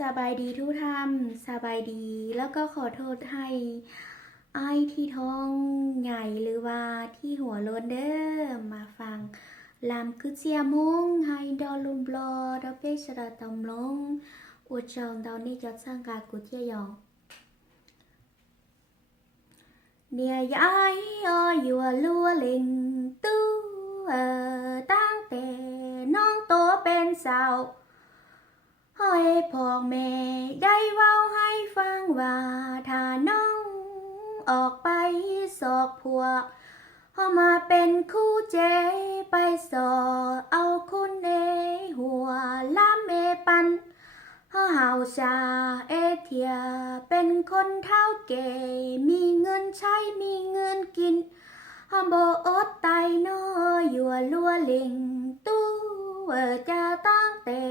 สบายดีทุกท่านสบายดีแล้วก็ขอโทษให้ไอ้ที่ท้องใหญ่หรือว่าที่หัวโล้นเด้อมาฟังลำคือเจียมงให้ดอลุมบลอดอเปชระตำลงอุจจองดาวนี้จอดสร้างกากุเจียยองเนี่ยยายอยู่ลัวเล่งตู้ตั้งแต่น้องโตเป็นสาวให้พ่อแม่ได้เว้าให้ฟังว่าถ้าน้องออกไปสอบพวกเขามาเป็นคู่เจไปสอเอาคุณเอหัวล้ำปันเฮาชาเทียเป็นคนเท่าเก๋มีเงินใช้มีเงินกินโบอดไตน้อยอยู่ลัวเล่งตู้จะตั้งแต่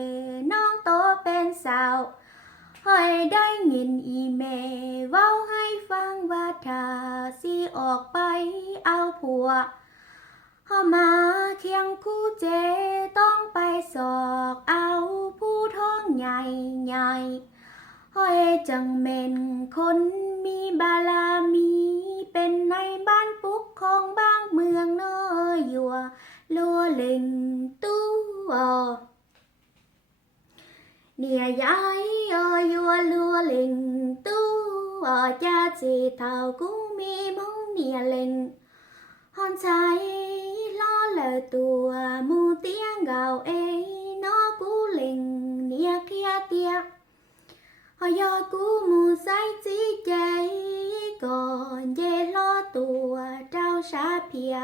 น้องโตเป็นสาวให้ได้ยินอีเมเว้าให้ฟังว่าถ้าสิออกไปเอาผัวมาเคียงคู่เจต้องไปสอกเอาผู้ท้องใหญ่ใหญ่ให้จังเม็นคนมีบารมีเป็นในบ้านปุกของบางเมืองน้อยอยู่ลัวเล่งตู้เนี่ยยายอยู่ลัวเล่งตู้จะจีเท่ากูมีมงเนี่ยเล่งหอนใจล้อเลอตัวมูเตียงเก่าน้อกูเล่งเนี่ยเคียเตียยอกูมูใส่จีใจก่อนเย่ล้อตัวเจ้าชาเพีย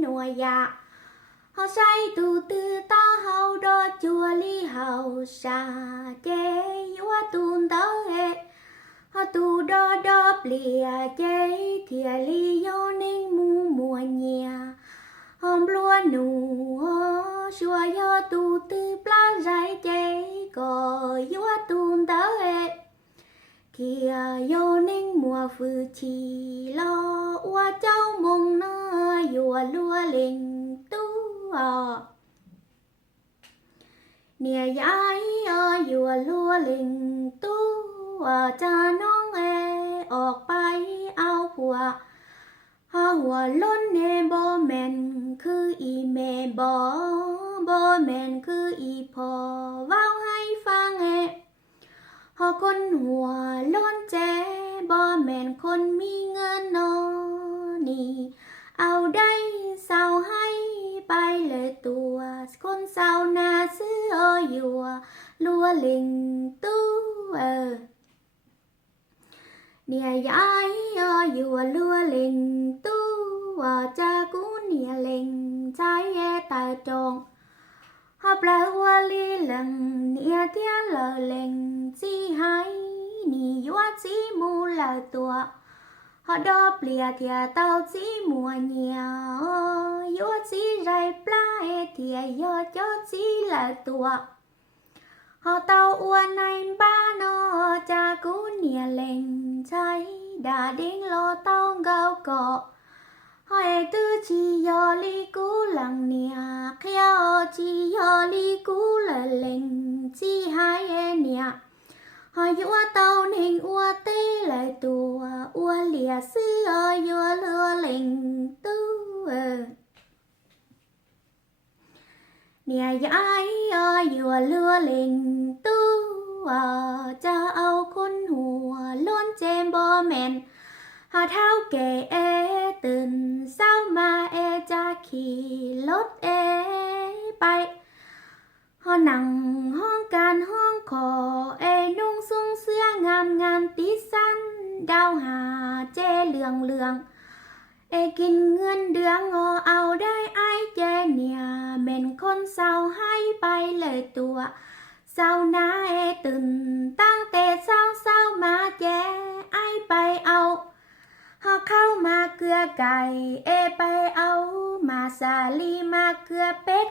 หน่วยยาเขาใช้ตูตือต่อเขาดอจัวลีเขาชาเจยัวตูนเต้าเขาตูดอเปลี่ยเจเทียลีโยนิ่งมูมัวเนียหอมลัวหนูชัวยอตูตือปลาใจเจก็ยัวตูนเต้าเทียโยนิ่งมัวฟือชีลอว่าเจ้ามงน้อยยัวลัวเล่งตู้เนี่ยยายอยู่ลัวเล่งตู้จะน้องออกไปเอาผัวหัวล้นบ่แม่นคืออีแม่บ่แม่นคืออีพ่อเว้าให้ฟังคนหัวล้นแจบ่แม่นคนมีเงินนอนี่เอาได้เศร้าให้ไปเลยตัวคนเศร้าหน้าซื้ออยู่ลัวเล่งตู้เนี่ยยายอยู่ลัวเล่งตู้จะกูเนี่ยเล่งใจตาจงปลาวัวลีหลังเนี่ยเทียนละเล่งจีให้นี่ยัวจีมูละตัวดอเปลี่ยเทียเต้าจีมัวเนียวยัวจีไรปลาเทียยอดจีละตัวเต้าอ้วนในบ้านจากกูเนี่ยเล่งใจด่าดิ้งรอเต้าเกาเกาะให้ตื้อจียอลีกูหลังเนี่ยเขียวจียอลีกูละเล่งจีให้เนี่ยให้ยัวเต้าหนิงอัวเต้เลยตัวอัวเหลี่ยซื้อยัวเลือเล่งตู้เนี่ยยายอยู่ลัวเล่งตู้จะเอาคนหัวล้นเจมบ่แม่นหาเท้าแก่ตื่นเศร้ามาจะขี่รถไปนั่งห้องการห้องขอนุ่งซุ้งเสื้องามติสั้นดาวหาเจเหลืองกินเงินเดือนเอาได้เจเนี่ยเม่นคนเศร้าให้ไปเลยตัวเศร้าหน้าตื่นตั้งแต่เศร้ามาเจไปเอาเข้ามาเกลือไก่ไปเอามาสาลีมาเกลือเป็ด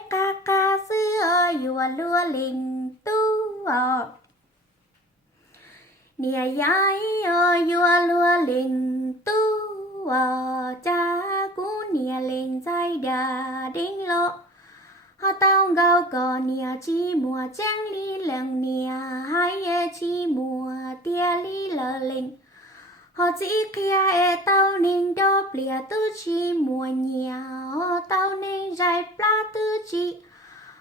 กาเสื้ออยู่ลัวเล่งตู้เนี่ยยายอยู่ลัวเล่งตู้จากูเนี่ยเล่งใจดาดิ้งโล tao gao cò nia chi mùa chén ly lặng nia hai chi mùa tia lý lờ lình họ chỉ kia tao nên đo bìa tư chi mùa nhà họ tao nên dài pla tư chi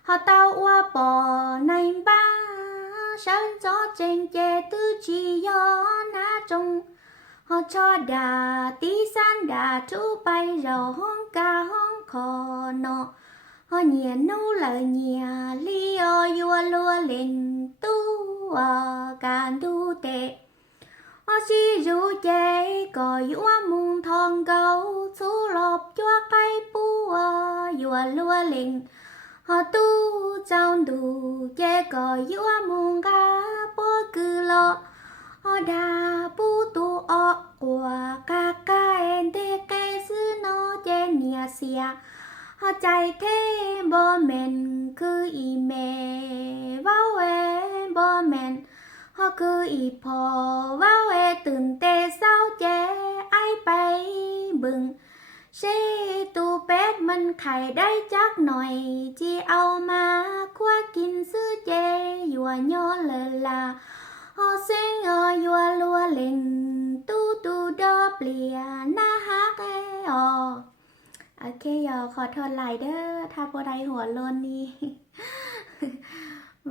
họ tao qua bò này ba sáng gió trên chè tư chi gió ná trông họ cho đà tí san đà chú bay rồi hông ca hông khò nọ họ nhẹ nô lời nhẹ li o yua lua lên tu càn tu tệ họ chỉ dù chê có yua mùng thong gấu chú lọc chua cây pu yua lua lên họ tu trong đủ chê có yua mùng ga bố cứ lo họ đà pu tu o của ca ca en tê cây sư nó chê nia xìa họ chạy thế bố mình cứ ý mẹ vào em bố mình họ cứ ý phò vào em từng tê sao chê ai bay bừng sẽ tu bếp mình khải đấy chắc nồi chi ao mà qua kín sư chê dùa nhỏ lờ là họ sinh ở dùa lùa lên tu tu đo bìa na hát êโอเคขอโทษหลายเด้อถ้าบ่ได้หัวโลนนี่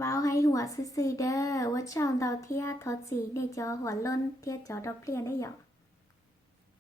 ว้าวให้หัวซื่อๆเด้อว่าช่องเราเที่ยทอดสีในจอหัวโลนเที่ยจอดอกเปลี่ยนได้หรอ